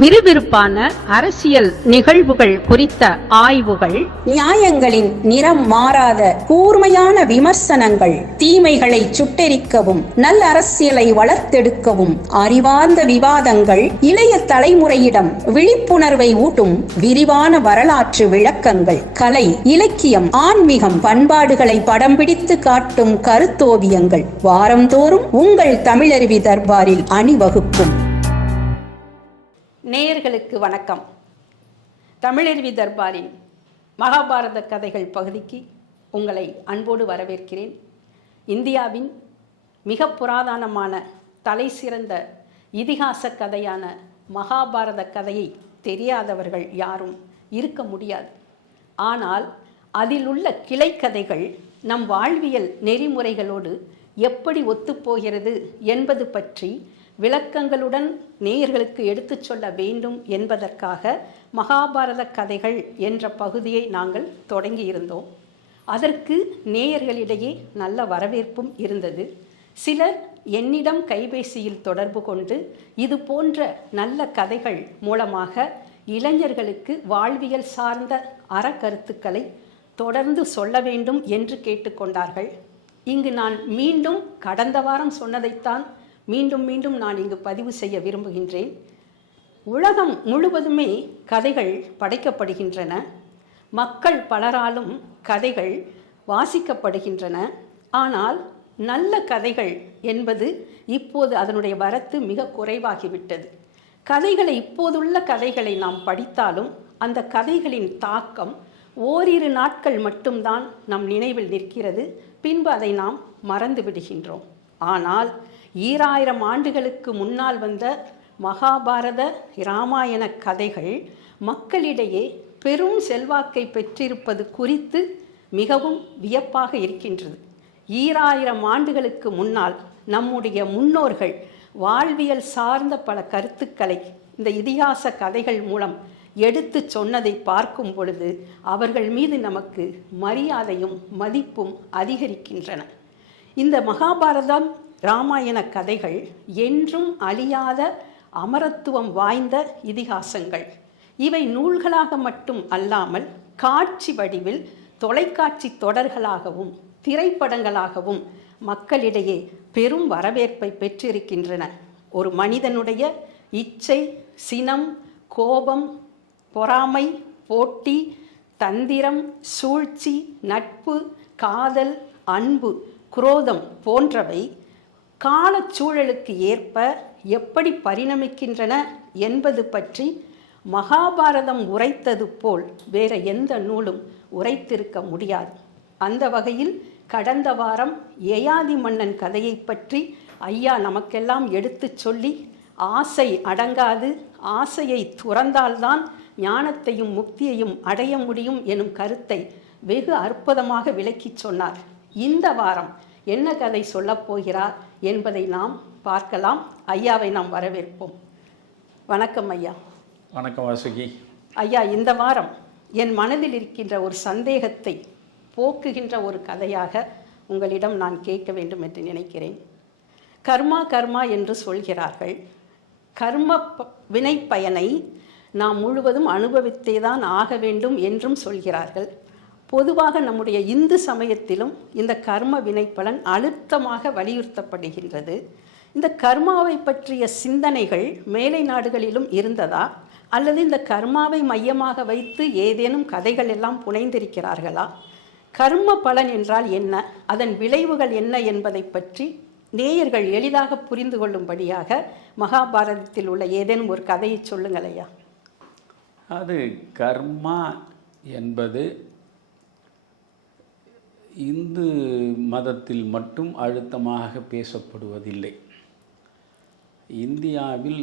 விறுவிறுப்பான அரசியல் நிகழ்வுகள் குறித்த ஆய்வுகள், நியாயங்களின் நிறம் மாறாத கூர்மையான விமர்சனங்கள், தீமைகளை சுட்டெரிக்கவும் நல்ல அரசியலை வளர்த்தெடுக்கவும் அறிவார்ந்த விவாதங்கள், இளைய தலைமுறையிடம் விழிப்புணர்வை ஊட்டும் விரிவான வரலாற்று விளக்கங்கள், கலை, இலக்கியம், ஆன்மீகம், பண்பாடுகளை படம் பிடித்து காட்டும் கருத்தோவியங்கள் வாரந்தோறும் உங்கள் தமிழருவி தர்பாரில் அணிவகுக்கும். நேயர்களுக்கு வணக்கம். தமிழருவி தர்பாரின் மகாபாரத கதைகள் பகுதிக்கு உங்களை அன்போடு வரவேற்கிறேன். இந்தியாவின் மிக புராதனமான தலை சிறந்த இதிகாச கதையான மகாபாரத கதையை தெரியாதவர்கள் யாரும் இருக்க முடியாது. ஆனால் அதில் உள்ள கிளைக்கதைகள் நம் வாழ்வியல் நெறிமுறைகளோடு எப்படி ஒத்துப்போகிறது என்பது பற்றி விளக்கங்களுடன் நேயர்களுக்கு எடுத்துச் சொல்ல வேண்டும் என்பதற்காக மகாபாரத கதைகள் என்ற பகுதியை நாங்கள் தொடங்கியிருந்தோம். அதற்கு நேயர்களிடையே நல்ல வரவேற்பும் இருந்தது. சிலர் என்னிடம் கைபேசியில் தொடர்பு கொண்டு இது போன்ற நல்ல கதைகள் மூலமாக இளைஞர்களுக்கு வாழ்வியல் சார்ந்த அறக்கருத்துக்களை தொடர்ந்து சொல்ல வேண்டும் என்று கேட்டுக்கொண்டார்கள். இங்கு நான் மீண்டும் கடந்த வாரம் சொன்னதைத்தான் மீண்டும் நான் இங்கு பதிவு செய்ய விரும்புகின்றேன். உலகம் முழுவதுமே கதைகள் படைக்கப்படுகின்றன. மக்கள் பலராலும் கதைகள் வாசிக்கப்படுகின்றன. ஆனால் நல்ல கதைகள் என்பது இப்போது அதனுடைய வரத்து மிக குறைவாகிவிட்டது. கதைகளை இப்போதுள்ள கதைகளை நாம் படித்தாலும் அந்த கதைகளின் தாக்கம் ஓரிரு நாட்கள் மட்டும்தான் நம் நினைவில் நிற்கிறது. பின்பு அதை நாம் மறந்து விடுகின்றோம். ஆனால் 2000 ஆண்டுகளுக்கு முன்னால் வந்த மகாபாரத இராமாயண கதைகள் மக்களிடையே பெரும் செல்வாக்கை பெற்றிருப்பது குறித்து மிகவும் வியப்பாக இருக்கின்றது. 2000 ஆண்டுகளுக்கு முன்னால் நம்முடைய முன்னோர்கள் வாழ்வியல் சார்ந்த பல கருத்துக்களை இந்த இதிகாச கதைகள் மூலம் எடுத்து சொன்னதை பார்க்கும் பொழுது அவர்கள் மீது நமக்கு மரியாதையும் மதிப்பும் அதிகரிக்கின்றன. இந்த மகாபாரதம் இராமாயண கதைகள் என்றும் அழியாத அமரத்துவம் வாய்ந்த இதிகாசங்கள். இவை நூல்களாக மட்டும் அல்லாமல் காட்சி வடிவில் தொலைக்காட்சி தொடர்களாகவும் திரைப்படங்களாகவும் மக்களிடையே பெரும் வரவேற்பை பெற்றிருக்கின்றன. ஒரு மனிதனுடைய இச்சை, சினம், கோபம், பொறாமை, போட்டி, தந்திரம், சூழ்ச்சி, நட்பு, காதல், அன்பு, குரோதம் போன்றவை காலச்சூழலுக்கு ஏற்ப எப்படி பரிணமிக்கின்றன என்பது பற்றி மகாபாரதம் உரைத்தது போல் வேற எந்த நூலும் உரைத்திருக்க முடியாது. அந்த வகையில் கடந்த வாரம் யயாதி மன்னன் கதையை பற்றி ஐயா நமக்கெல்லாம் எடுத்து சொல்லி ஆசை அடங்காது, ஆசையை துறந்தால்தான் ஞானத்தையும் முக்தியையும் அடைய முடியும் எனும் கருத்தை வெகு அற்புதமாக விளக்கி சொன்னார். இந்த வாரம் என்ன கதை சொல்லப் போகிறார் என்பதை நாம் பார்க்கலாம். ஐயாவை நாம் வரவேற்போம். வணக்கம் ஐயா. வணக்கம் வாசுகி. ஐயா, இந்த வாரம் என் மனதில் இருக்கின்ற ஒரு சந்தேகத்தை போக்குகின்ற ஒரு கதையாக உங்களிடம் நான் கேட்க வேண்டும் என்று நினைக்கிறேன். கர்மா என்று சொல்கிறார்கள். கர்ம வினை பயனை நாம் முழுவதும் அனுபவித்தே தான் ஆக வேண்டும் என்றும் சொல்கிறார்கள். பொதுவாக நம்முடைய இந்து சமயத்திலும் இந்த கர்ம வினைப்பலன் அழுத்தமாக வலியுறுத்தப்படுகின்றது. இந்த கர்மாவை பற்றிய சிந்தனைகள் மேலை நாடுகளிலும் இருந்ததா, அல்லது இந்த கர்மாவை மையமாக வைத்து ஏதேனும் கதைகள் எல்லாம் புனைந்திருக்கிறார்களா? கர்ம பலன் என்றால் என்ன, அதன் விளைவுகள் என்ன என்பதை பற்றி நேயர்கள் எளிதாக புரிந்து கொள்ளும்படியாக மகாபாரதத்தில் உள்ள ஏதேனும் ஒரு கதையை சொல்லுங்கள் ஐயா. அது கர்மா என்பது இந்து மதத்தில் மட்டும் அழுத்தமாக பேசப்படுவதில்லை. இந்தியாவில்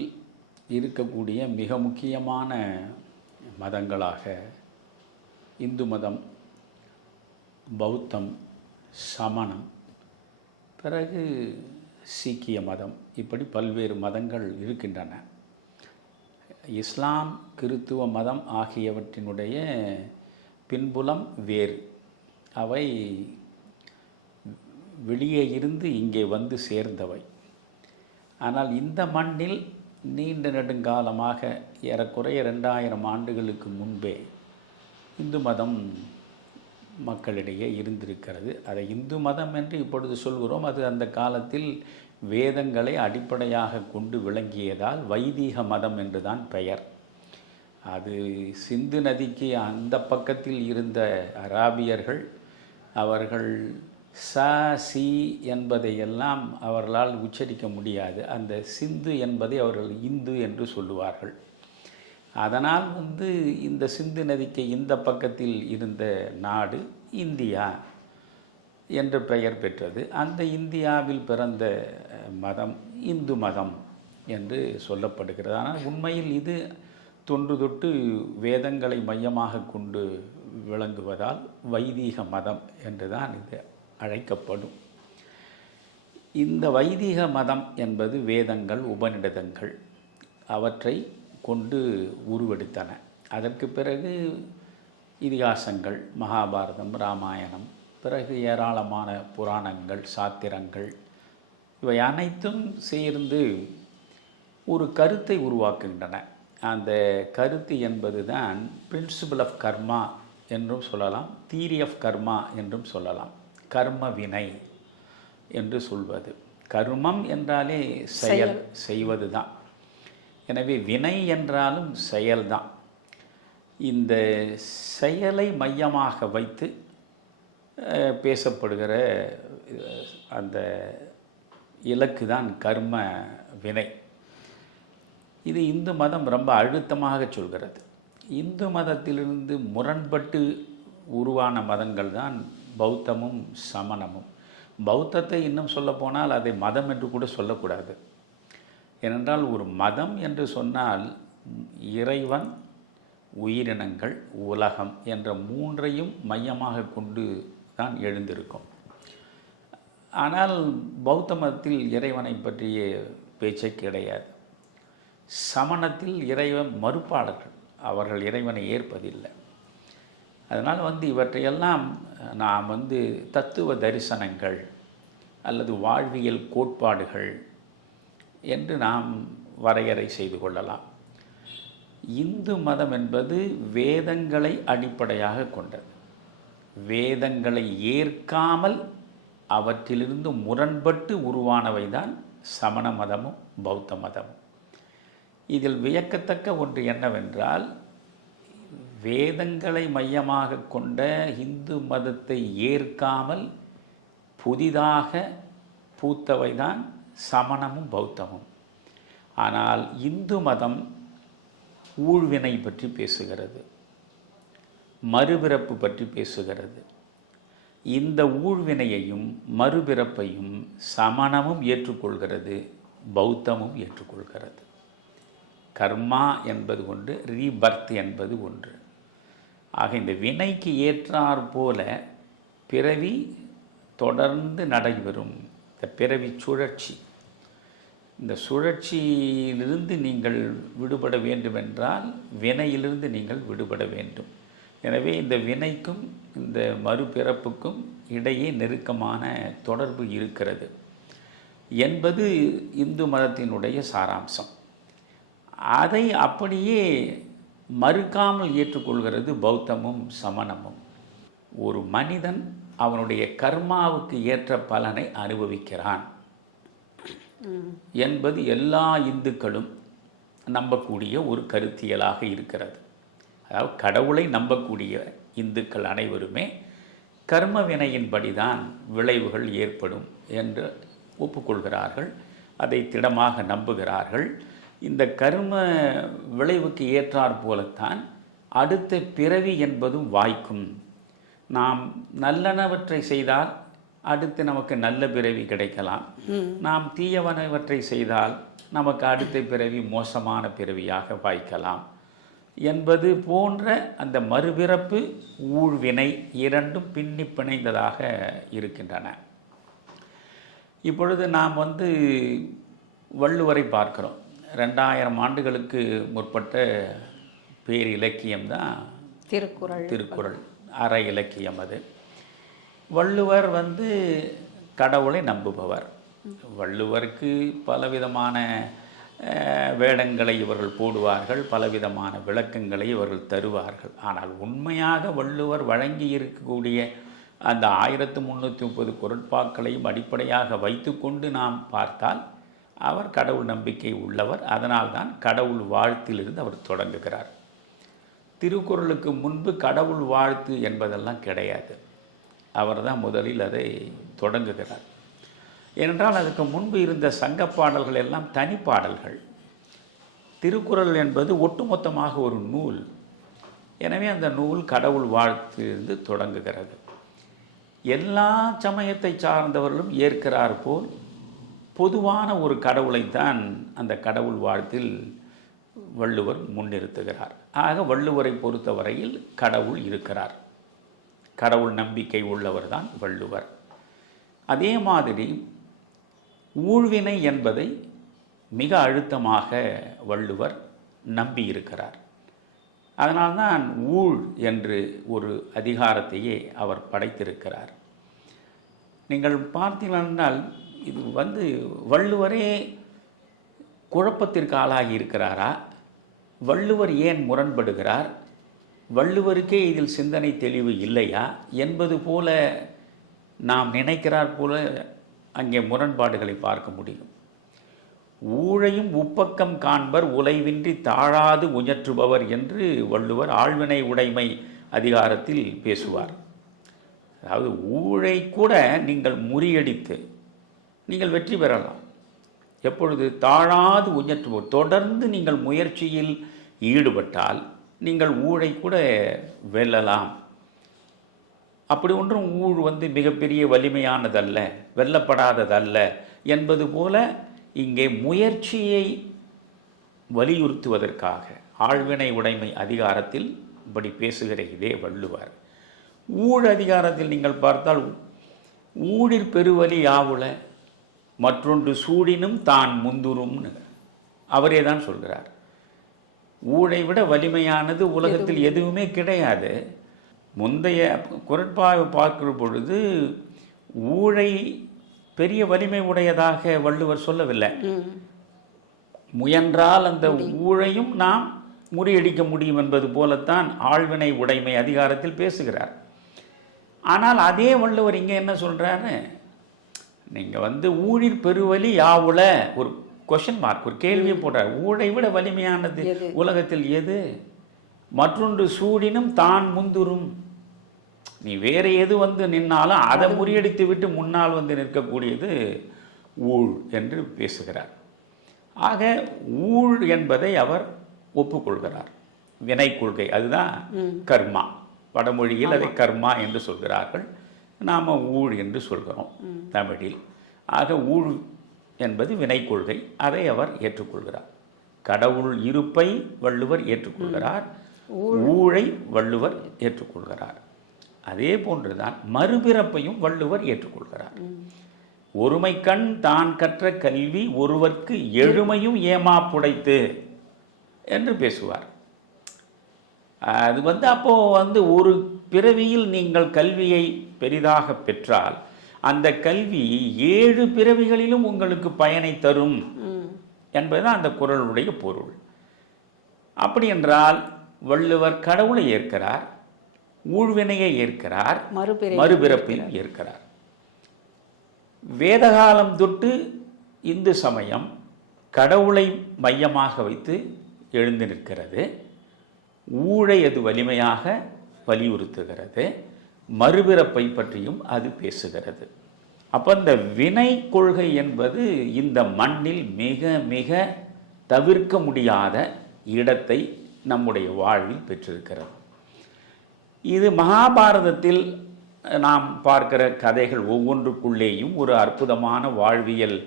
இருக்கக்கூடிய மிக முக்கியமான மதங்களாக இந்து மதம், பௌத்தம், சமணம், பிறகு சீக்கிய மதம், இப்படி பல்வேறு மதங்கள் இருக்கின்றன. இஸ்லாம், கிறித்துவ மதம் ஆகியவற்றினுடைய பின்புலம் வேறு. அவை வெளியே இருந்து இங்கே வந்து சேர்ந்தவை. ஆனால் இந்த மண்ணில் நீண்ட நெடுங்காலமாக ஏறக்குறைய 2000 ஆண்டுகளுக்கு முன்பே இந்து மதம் மக்களிடையே இருந்திருக்கிறது. அதை இந்து மதம் என்று இப்பொழுது சொல்கிறோம். அது அந்த காலத்தில் வேதங்களை அடிப்படையாக கொண்டு விளங்கியதால் வைதீக மதம் என்றுதான் பெயர். அது சிந்து நதிக்கு அந்த பக்கத்தில் இருந்த அராபியர்கள் அவர்கள் ச சி என்பதையெல்லாம் அவர்களால் உச்சரிக்க முடியாது. அந்த சிந்து என்பதை அவர்கள் இந்து என்று சொல்லுவார்கள். அதனால் இந்த சிந்து நதிக்கு இந்த பக்கத்தில் இருந்த நாடு இந்தியா என்ற பெயர் பெற்றது. அந்த இந்தியாவில் பிறந்த மதம் இந்து மதம் என்று சொல்லப்படுகிறது. ஆனால் உண்மையில் இது தொன்று தொட்டு வேதங்களை மையமாக கொண்டு விளங்குவதால் வைதீக மதம் என்றுதான் இது அழைக்கப்படும். இந்த வைதீக மதம் என்பது வேதங்கள், உபநிடதங்கள் அவற்றை கொண்டு உருவெடுத்தன. அதற்கு பிறகு இதிகாசங்கள், மகாபாரதம், ராமாயணம், பிறகு ஏராளமான புராணங்கள், சாத்திரங்கள், இவை அனைத்தும் சேர்ந்து ஒரு கருத்தை உருவாக்குகின்றன. அந்த கருத்து என்பது தான் பிரின்சிபல் ஆஃப் கர்மா என்றும் சொல்லலாம், தியரி ஆஃப் கர்மா என்றும் சொல்லலாம். கர்ம வினை என்று சொல்வது. கர்மம் என்றாலே செயல், செய்வது தான். எனவே வினை என்றாலும் செயல்தான். இந்த செயலை மையமாக வைத்து பேசப்படுகிற அந்த இலக்கு தான் கர்ம வினை. இது இந்து மதம் ரொம்ப அழுத்தமாக சொல்கிறது. இந்து மதத்திலிருந்து முரண்பட்டு உருவான மதங்கள் தான் பௌத்தமும் சமணமும். பௌத்தத்தை இன்னும் சொல்லப்போனால் அதை மதம் என்று கூட சொல்லக்கூடாது. ஏனென்றால் ஒரு மதம் என்று சொன்னால் இறைவன், உயிரினங்கள், உலகம் என்ற மூன்றையும் மையமாக கொண்டு தான் எழுந்திருக்கும். ஆனால் பௌத்த மதத்தில் இறைவனை பற்றிய பேச்சே கிடையாது. சமணத்தில் இறைவன் மறுப்பாளர்கள், அவர்கள் இறைவனை ஏற்பதில்லை. அதனால் இவற்றையெல்லாம் நாம் தத்துவ தரிசனங்கள் அல்லது வாழ்வியல் கோட்பாடுகள் என்று நாம் வரையறை செய்து கொள்ளலாம். இந்து மதம் என்பது வேதங்களை அடிப்படையாக கொண்டது. வேதங்களை ஏற்காமல் அவற்றிலிருந்து முரண்பட்டு உருவானவை தான் சமண மதமும் பௌத்த மதமும். இதில் வியக்கத்தக்க ஒன்று என்னவென்றால், வேதங்களை மையமாக கொண்ட இந்து மதத்தை ஏற்காமல் புதிதாக பூத்தவை தான் சமணமும் பௌத்தமும். ஆனால் இந்து மதம் ஊழ்வினை பற்றி பேசுகிறது, மறுபிறப்பு பற்றி பேசுகிறது. இந்த ஊழ்வினையையும் மறுபிறப்பையும் சமணமும் ஏற்றுக்கொள்கிறது, பௌத்தமும் ஏற்றுக்கொள்கிறது. கர்மா என்பது ஒன்று, ரீபர்த் என்பது ஒன்று. ஆக இந்த வினைக்கு ஏற்றாற் போல பிறவி தொடர்ந்து நடைபெறும். இந்த பிறவி சுழற்சி, இந்த சுழற்சியிலிருந்து நீங்கள் விடுபட வேண்டுமென்றால் வினையிலிருந்து நீங்கள் விடுபட வேண்டும். எனவே இந்த வினைக்கும் இந்த மறுபிறப்புக்கும் இடையே நெருக்கமான தொடர்பு இருக்கிறது என்பது இந்து மதத்தினுடைய சாராம்சம். அதை அப்படியே மறுக்காமல் ஏற்றுக்கொள்கிறது பௌத்தமும் சமணமும். ஒரு மனிதன் அவனுடைய கர்மாவுக்கு ஏற்ற பலனை அனுபவிக்கிறான் என்பது எல்லா இந்துக்களும் நம்பக்கூடிய ஒரு கருத்தியலாக இருக்கிறது. அதாவது கடவுளை நம்பக்கூடிய இந்துக்கள் அனைவருமே கர்ம வினையின்படி தான் விளைவுகள் ஏற்படும் என்று ஒப்புக்கொள்கிறார்கள், அதை திடமாக நம்புகிறார்கள். இந்த கர்ம விளைவுக்கு ஏற்றாற் போலத்தான் அடுத்த பிறவி என்பதும் வாய்க்கும். நாம் நல்லனவற்றை செய்தால் அடுத்து நமக்கு நல்ல பிறவி கிடைக்கலாம், நாம் தீயவனவற்றை செய்தால் நமக்கு அடுத்த பிறவி மோசமான பிறவியாக வாய்க்கலாம் என்பது போன்ற அந்த மறுபிறப்பு ஊழ்வினை இரண்டும் பின்னி பிணைந்ததாக இருக்கின்றன. இப்பொழுது நாம் வள்ளுவரை பார்க்கிறோம். 2000 ஆண்டுகளுக்கு முற்பட்ட பேர் இலக்கியம்தான் திருக்குறள். அற இலக்கியம் அது. வள்ளுவர் கடவுளை நம்புபவர். வள்ளுவருக்கு பலவிதமான வேடங்களை இவர்கள் போடுவார்கள், பலவிதமான விளக்கங்களை இவர்கள் தருவார்கள். ஆனால் உண்மையாக வள்ளுவர் வழங்கி இருக்கக்கூடிய அந்த 1330 குறட்பாக்களையும் அடிப்படையாக வைத்துக்கொண்டு நாம் பார்த்தால் அவர் கடவுள் நம்பிக்கை உள்ளவர். அதனால்தான் கடவுள் வாழ்த்திலிருந்து அவர் தொடங்குகிறார். திருக்குறளுக்கு முன்பு கடவுள் வாழ்த்து என்பதெல்லாம் கிடையாது. அவர் தான் முதலில் அதை தொடங்குகிறார். ஏனென்றால் அதுக்கு முன்பு இருந்த சங்க பாடல்கள் எல்லாம் தனிப்பாடல்கள். திருக்குறள் என்பது ஒட்டுமொத்தமாக ஒரு நூல். எனவே அந்த நூல் கடவுள் வாழ்த்திலிருந்து தொடங்குகிறது. எல்லா சமயத்தை சார்ந்தவர்களும் ஏற்கிறார் போல் பொதுவான ஒரு கடவுளைத்தான் அந்த கடவுள் வாழ்த்தில் வள்ளுவர் முன்னிறுத்துகிறார். ஆக வள்ளுவரை பொறுத்தவரையில் கடவுள் இருக்கிறார். கடவுள் நம்பிக்கை உள்ளவர் தான் வள்ளுவர். அதே மாதிரி ஊழ்வினை என்பதை மிக அழுத்தமாக வள்ளுவர் நம்பியிருக்கிறார். அதனால்தான் ஊழ் என்று ஒரு அதிகாரத்தையே அவர் படைத்திருக்கிறார். நீங்கள் பார்த்தீர்கள், இது வள்ளுவரே குழப்பத்திற்கு ஆளாகி இருக்கிறாரா? வள்ளுவர் ஏன் முரண்படுகிறார்? வள்ளுவருக்கே இதில் சிந்தனை தெளிவு இல்லையா என்பது போல நாம் நினைக்கிறார் போல அங்கே முரண்பாடுகளை பார்க்க முடியும். ஊழையும் உப்பக்கம் காண்பர் உலைவின்றி தாழாது உயற்றுபவர் என்று வள்ளுவர் ஆழ்வினை உடைமை அதிகாரத்தில் பேசுவார். அதாவது ஊழை கூட நீங்கள் முறியடித்து நீங்கள் வெற்றி பெறலாம். எப்பொழுது? தாழாது உயற்றுபவர். தொடர்ந்து நீங்கள் முயற்சியில் ஈடுபட்டால் நீங்கள் ஊழை கூட வெல்லலாம். அப்படி ஒன்றும் ஊழ் மிகப்பெரிய வலிமையானதல்ல, வெல்லப்படாததல்ல என்பது போல இங்கே முயற்சியை வலியுறுத்துவதற்காக ஆழ்வினை உடைமை அதிகாரத்தில் இப்படி பேசுகிற இதே வள்ளுவர் ஊழ் அதிகாரத்தில் நீங்கள் பார்த்தால் ஊழிற் பெருவலி யாவுல மற்றொன்று சூடினும் தான் முந்துரும்னு அவரே தான் சொல்கிறார். ஊழை விட வலிமையானது உலகத்தில் எதுவுமே கிடையாது. முந்தைய குறட்பாவை பார்க்கிற பொழுது ஊழை பெரிய வலிமை உடையதாக வள்ளுவர் சொல்லவில்லை. முயன்றால் அந்த ஊழையும் நாம் முறியடிக்க முடியும் என்பது போலத்தான் ஆழ்வினை உடைமை அதிகாரத்தில் பேசுகிறார். ஆனால் அதே வள்ளுவர் இங்கே என்ன சொல்கிறாரு? நீங்கள் ஊழிற் பெருவலி யாவுல ஒரு கொஷின் மார்க், ஒரு கேள்வியை போடுறார். ஊழை விட வலிமையானது உலகத்தில் எது? மற்றொன்று சூடினும் தான் முந்துரும். நீ வேற எது நின்னாலும் அதை முறியடித்து விட்டு முன்னால் நிற்கக்கூடியது ஊழ் என்று பேசுகிறார். ஆக ஊழ் என்பதை அவர் ஒப்புக்கொள்கிறார். வினை கொள்கை, அதுதான் கர்மா. வடமொழியில் அதை கர்மா என்று சொல்கிறார்கள், நாம் ஊழ் என்று சொல்கிறோம் தமிழில். ஆக ஊழ் என்பது வினை கொள்கை, அதை அவர் ஏற்றுக்கொள்கிறார். கடவுள் இருப்பை வள்ளுவர் ஏற்றுக்கொள்கிறார், ஊழை வள்ளுவர் ஏற்றுக்கொள்கிறார். அதே போன்றுதான் மறுபிறப்பையும் வள்ளுவர் ஏற்றுக்கொள்கிறார். ஒருமை கண் தான் கற்ற கல்வி ஒருவர்க்கு எழுமையும் ஏமாப்புடைத்து என்று பேசுவார். அது அப்போ ஒரு பிறவியில் நீங்கள் கல்வியை பெரிதாக பெற்றால் அந்த கல்வி 7 பிறவிகளிலும் உங்களுக்கு பயனை தரும் என்பதுதான் அந்த குறளுடைய பொருள். அப்படி என்றால் வள்ளுவர் கடவுளை ஏற்கிறார், ஊழ்வினையை ஏற்கிறார், மறுபிறப்பையும் ஏற்கிறார். வேதகாலம் தொட்டு இந்து சமயம் கடவுளை மையமாக வைத்து எழுந்து நிற்கிறது. ஊழை அது வலிமையாக வலியுறுத்துகிறது, மறுபிறப்பை பற்றியும் அது பேசுகிறது. அப்போ இந்த வினை கொள்கை என்பது இந்த மண்ணில் மிக மிக தவிர்க்க முடியாத இடத்தை நம்முடைய வாழ்வில் பெற்றிருக்கிறது. இது மகாபாரதத்தில் நாம் பார்க்கிற கதைகள் ஒவ்வொன்றுக்குள்ளேயும் ஒரு அற்புதமான வாழ்வியல்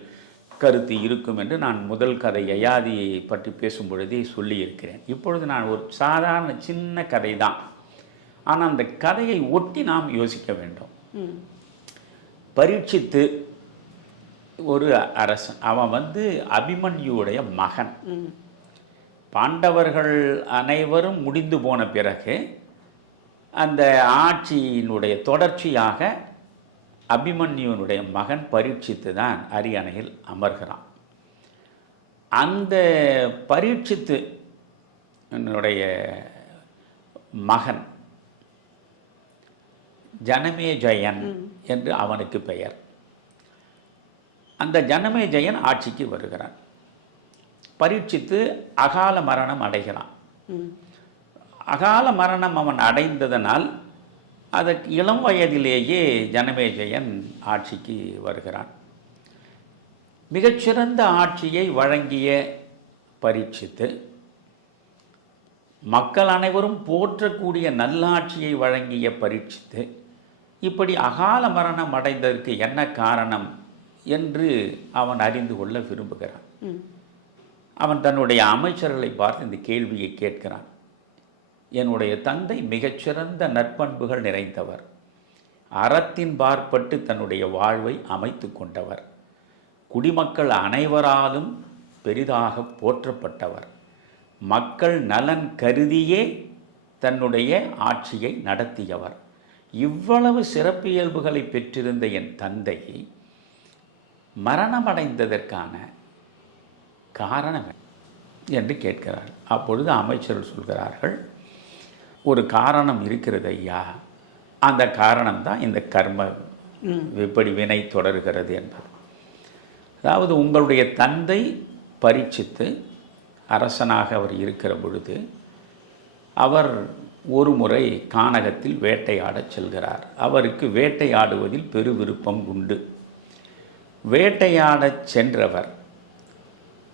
கருத்து இருக்கும் என்று நான் முதல் கதை யயாதியை பற்றி பேசும் பொழுதே சொல்லியிருக்கிறேன். இப்பொழுது நான் ஒரு சாதாரண சின்ன கதை தான், ஆனால் அந்த கதையை ஒட்டி நாம் யோசிக்க வேண்டும். பரீட்சித்து ஒரு அரசன், அவன் அபிமன்யுடைய மகன். பாண்டவர்கள் அனைவரும் முடிந்து போன பிறகு அந்த ஆட்சியினுடைய தொடர்ச்சியாக அபிமன்யுனுடைய மகன் பரீட்சித்து தான் அரியணையில் அமர்கிறான். அந்த பரீட்சித்து என்னுடைய மகன் ஜனமேஜயன் என்று அவனுக்கு பெயர். அந்த ஜனமேஜயன் ஆட்சிக்கு வருகிறான். பரீட்சித்து அகால மரணம் அடைகிறான். அகால மரணம் அவன் அடைந்ததனால் அதற்கு இளம் வயதிலேயே ஜனமேஜயன் ஆட்சிக்கு வருகிறான். மிகச்சிறந்த ஆட்சியை வழங்கிய பரீட்சித்து, மக்கள் அனைவரும் போற்றக்கூடிய நல்லாட்சியை வழங்கிய பரீட்சித்து இப்படி அகால மரணம் அடைந்ததற்கு என்ன காரணம் என்று அவன் அறிந்து கொள்ள விரும்புகிறான். அவன் தன்னுடைய அமைச்சர்களை பார்த்து இந்த கேள்வியை கேட்கிறான். என்னுடைய தந்தை மிகச்சிறந்த நற்பண்புகள் நிறைந்தவர், அறத்தின் பார்ப்பட்டு தன்னுடைய வாழ்வை அமைத்து கொண்டவர், குடிமக்கள் அனைவராலும் பெரிதாக போற்றப்பட்டவர், மக்கள் நலன் கருதியே தன்னுடைய ஆட்சியை நடத்தியவர். இவ்வளவு சிறப்பியல்புகளை பெற்றிருந்த என் தந்தை மரணமடைந்ததற்கான காரணம் என்று கேட்கிறார். அப்பொழுது அமைச்சர்கள் சொல்கிறார்கள், ஒரு காரணம் இருக்கிறது ஐயா, அந்த காரணம்தான் இந்த கர்ம எப்படி வினை தொடர்கிறது என்பது. அதாவது உங்களுடைய தந்தை பரீட்சித்து அரசனாக அவர் இருக்கிற பொழுது அவர் ஒரு முறை கானகத்தில் வேட்டையாடச் செல்கிறார். அவருக்கு வேட்டையாடுவதில் பெரு விருப்பம் உண்டு. வேட்டையாடச் சென்றவர்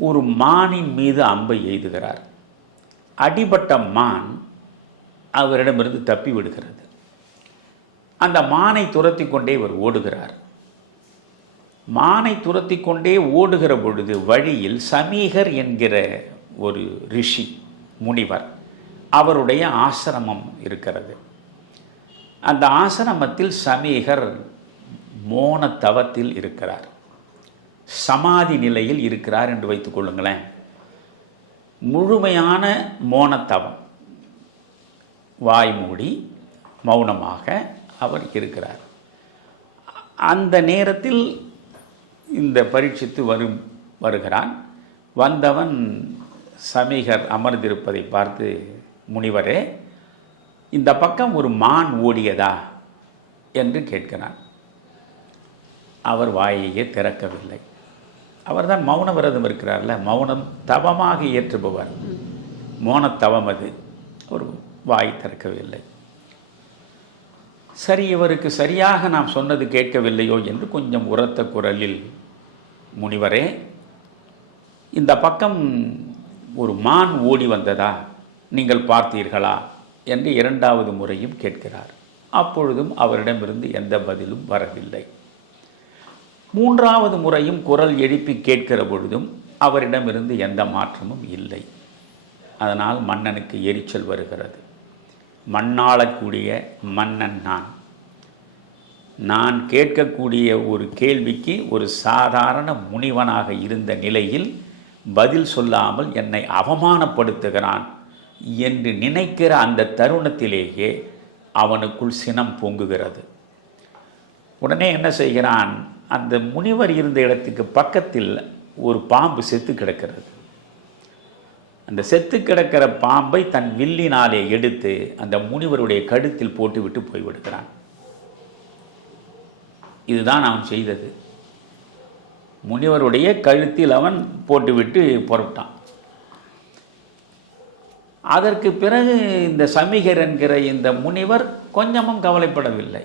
ஒரு மானின் மீது அம்பை எய்துகிறார். அடிபட்ட மான் அவரிடமிருந்து தப்பி விடுகிறது. அந்த மானை துரத்தி கொண்டே இவர் ஓடுகிறார். மானை துரத்தி கொண்டே ஓடுகிற பொழுது வழியில் சமீகர் என்கிற ஒரு ரிஷி முனிவர், அவருடைய ஆசிரமம் இருக்கிறது. அந்த ஆசிரமத்தில் சமீகர் மோன தவத்தில் இருக்கிறார், சமாதி நிலையில் இருக்கிறார் என்று வைத்துக் கொள்ளுங்களேன். முழுமையான மோனத்தவம், வாய் மூடி மௌனமாக அவர் இருக்கிறார். அந்த நேரத்தில் இந்த பரீட்சித்து வருகிறான். வந்தவன் சமீகர் அமர்ந்திருப்பதை பார்த்து, முனிவரே, இந்த பக்கம் ஒரு மான் ஓடியதா என்று கேட்கிறான். அவர் வாயையே திறக்கவில்லை. அவர்தான் மௌன விரதம் இருக்கிறார்ல, மௌனம் தவமாக ஏற்றுபவர், மௌனத்தவம் அது. ஒரு வாய் திறக்கவில்லை. சரி, இவருக்கு சரியாக நாம் சொன்னது கேட்கவில்லையோ என்று கொஞ்சம் உரத்த குரலில், முனிவரே, இந்த பக்கம் ஒரு மான் ஓடி வந்ததா நீங்கள் பார்த்தீர்களா என்று இரண்டாவது முறையும் கேட்கிறார். அப்பொழுதும் அவரிடமிருந்து எந்த பதிலும் வரவில்லை. மூன்றாவது முறையும் குரல் எழுப்பி கேட்கிற பொழுதும் அவரிடமிருந்து எந்த மாற்றமும் இல்லை. அதனால் மன்னனுக்கு எரிச்சல் வருகிறது. மண்ணாளக்கூடிய மன்னன் நான் கேட்கக்கூடிய ஒரு கேள்விக்கு ஒரு சாதாரண முனிவனாக இருந்த நிலையில் பதில் சொல்லாமல் என்னை அவமானப்படுத்துகிறான் என்று நினைக்கிற அந்த தருணத்திலேயே அவனுக்குள் சினம் பொங்குகிறது. உடனே என்ன செய்கிறான், அந்த முனிவர் இருந்த இடத்துக்கு பக்கத்தில் ஒரு பாம்பு செத்து கிடக்கிறது. அந்த செத்து கிடக்கிற பாம்பை தன் வில்லினாலே எடுத்து அந்த முனிவருடைய கழுத்தில் போட்டுவிட்டு போய்விடுகிறான். இதுதான் அவன் செய்தது. முனிவருடைய கழுத்தில் அவன் போட்டுவிட்டு புறப்பட்டான். அதற்கு பிறகு இந்த சமீகர் என்கிற இந்த முனிவர் கொஞ்சமும் கவலைப்படவில்லை.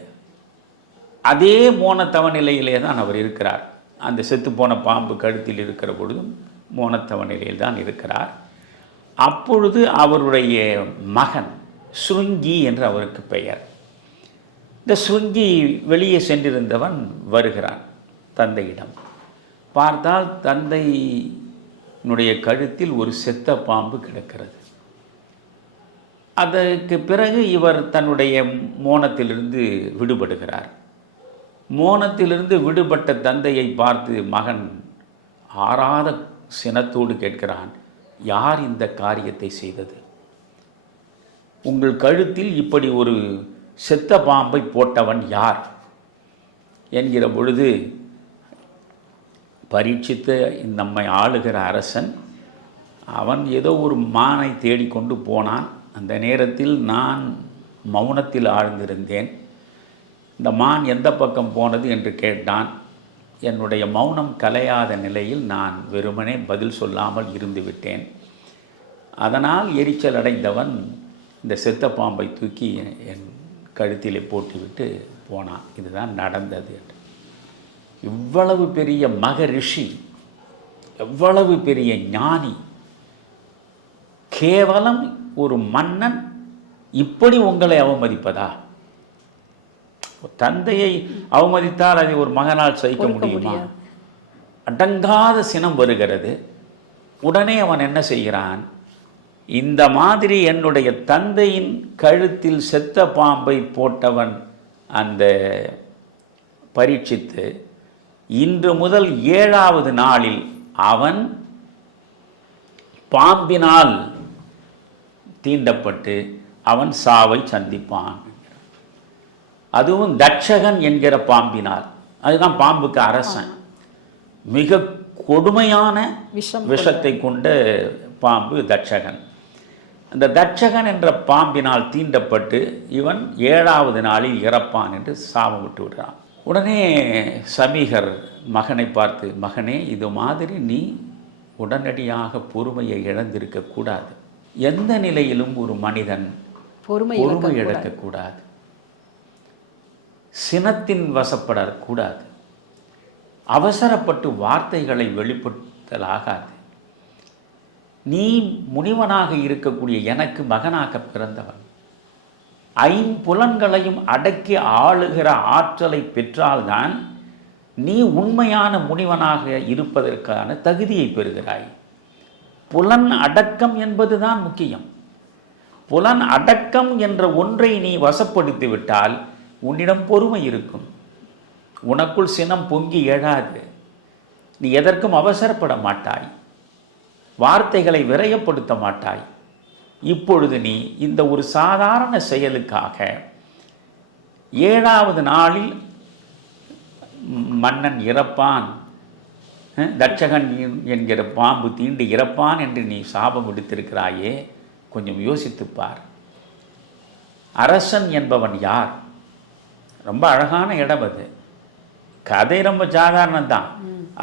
அதே மோனத்தவ நிலையிலே தான் அவர் இருக்கிறார். அந்த செத்துப்போன பாம்பு கழுத்தில் இருக்கிற பொழுதும் மோனத்தவ நிலையில் தான் இருக்கிறார். அப்பொழுது அவருடைய மகன் ஸ்ருங்கி என்று அவருக்கு பெயர். இந்த ஸ்ருங்கி வெளியே சென்றிருந்தவன் வருகிறான் தந்தையிடம். பார்த்தால் தந்தையினுடைய கழுத்தில் ஒரு செத்த பாம்பு கிடக்கிறது. அதற்கு பிறகு இவர் தன்னுடைய மோனத்திலிருந்து விடுபடுகிறார். மோனத்திலிருந்து விடுபட்ட தந்தையை பார்த்து மகன் ஆறாத சினத்தோடு கேட்கிறான், யார் இந்த காரியத்தை செய்தது? உங்கள் கழுத்தில் இப்படி ஒரு செத்த பாம்பை போட்டவன் யார் என்கிற பொழுது, பரீட்சித்து நம்மை ஆளுகிற அரசன் அவன் ஏதோ ஒரு மானை தேடிக்கொண்டு போனான். அந்த நேரத்தில் நான் மௌனத்தில் ஆழ்ந்திருந்தேன். இந்த மான் எந்த பக்கம் போனது என்று கேட்டான். என்னுடைய மௌனம் கலையாத நிலையில் நான் வெறுமனே பதில் சொல்லாமல் இருந்துவிட்டேன். அதனால் எரிச்சல் அடைந்தவன் இந்த செத்த பாம்பை தூக்கி என் கழுத்திலே போட்டுவிட்டு போனான். இதுதான் நடந்தது என்று. இவ்வளவு பெரிய மகரிஷி, எவ்வளவு பெரிய ஞானி, கேவலம் ஒரு மன்னன் இப்படி உங்களை அவமதிப்பதா? தந்தையை அவமதித்தால் அதை ஒரு மகனால் சகிக்க முடியுமா? அடங்காத சினம் வருகிறது. உடனே அவன் என்ன செய்கிறான்? இந்த மாதிரி என்னுடைய தந்தையின் கழுத்தில் செத்த பாம்பை போட்டவன் அந்த பரீட்சித்து இன்று முதல் 7வது நாளில் அவன் பாம்பினால் தீண்டப்பட்டு அவன் சாவை சந்திப்பான். அதுவும் தட்சகன் என்கிற பாம்பினால். அதுதான் பாம்புக்கு அரசன். மிக கொடுமையான விஷத்தை கொண்ட பாம்பு தட்சகன். அந்த தட்சகன் என்ற பாம்பினால் தீண்டப்பட்டு இவன் 7வது நாளில் இறப்பான் என்று சாபம் விட்டு விடுறான். உடனே சமீகர் மகனை பார்த்து, மகனே, இது மாதிரி நீ உடனடியாக பொறுமையை இழந்திருக்க கூடாது. எந்த நிலையிலும் ஒரு மனிதன் பொறுமை இழக்கக்கூடாது. சினத்தின் வசப்படக்கூடாது. அவசரப்பட்டு வார்த்தைகளை வெளிப்படுத்தலாகாது. நீ முனிவனாக இருக்கக்கூடிய எனக்கு மகனாக பிறந்தவன். 5 புலன்களையும் அடக்கி ஆளுகிற ஆற்றலை பெற்றால்தான் நீ உண்மையான முனிவனாக இருப்பதற்கான தகுதியை பெறுகிறாய். புலன் அடக்கம் என்பதுதான் முக்கியம். புலன் அடக்கம் என்ற ஒன்றை நீ வசப்படுத்தி விட்டால் உன்னிடம் பொறுமை இருக்கும். உனக்குள் சினம் பொங்கி எழாது. நீ எதற்கும் அவசரப்பட மாட்டாய். வார்த்தைகளை விரயப்படுத்த மாட்டாய். இப்பொழுது நீ இந்த ஒரு சாதாரண செயலுக்காக 7வது நாளில் மன்னன் இறப்பான், தட்சகன் என்கிற பாம்பு தீண்டு இறப்பான் என்று நீ சாபம் விடுத்திருக்கிறாயே, கொஞ்சம் யோசித்துப்பார். அரசன் என்பவன் யார்? ரொம்ப அழகான இடம் அது. கதை ரொம்ப சாதாரணம்தான்.